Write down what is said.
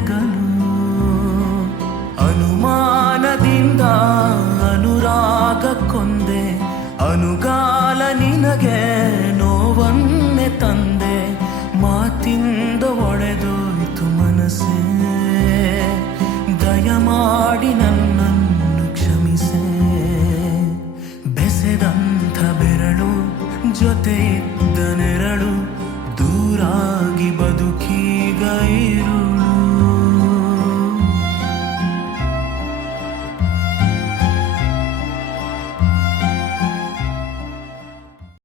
ಮೊಳೆಗಳು ಅನುಮಾನದಿಂದ ಅನುರಾಗಕ್ಕೊಂದೆ ಅನುಗಾಲ ನಿನಗೆ ನೋವನ್ನೆ ತಂದೆ ಮಾತಿಂದ ಒಡೆದೋಯ್ತು ಮನಸ್ಸೇ ದಯಮಾಡಿ ನನ್ನನ್ನು ಕ್ಷಮಿಸೆ ಬೆಸೆದಂಥ ಬೆರಳು ಜೊತೆ ಇದ್ದ ನೆರಳು